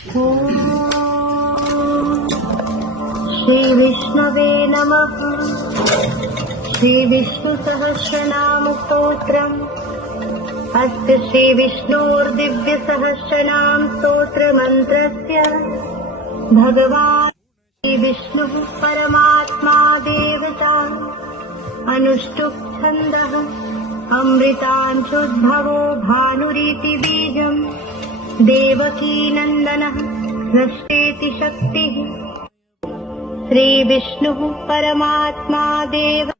श्रीविष्णवे नमः। श्रीविष्णुसहस्रनामस्तोत्रम्। अस्य श्रीविष्णोर्दिव्यसहस्रनाम स्तोत्रमन्त्रस्य भगवान् श्रीविष्णुः परमात्मा देवता। अनुष्टुप् छन्दः अमृतांशोद्भवो भानुरीति बीजम्। देवकी नन्दनः सृष्टेति शक्तिः। श्रीविष्णुः परमात्मा देव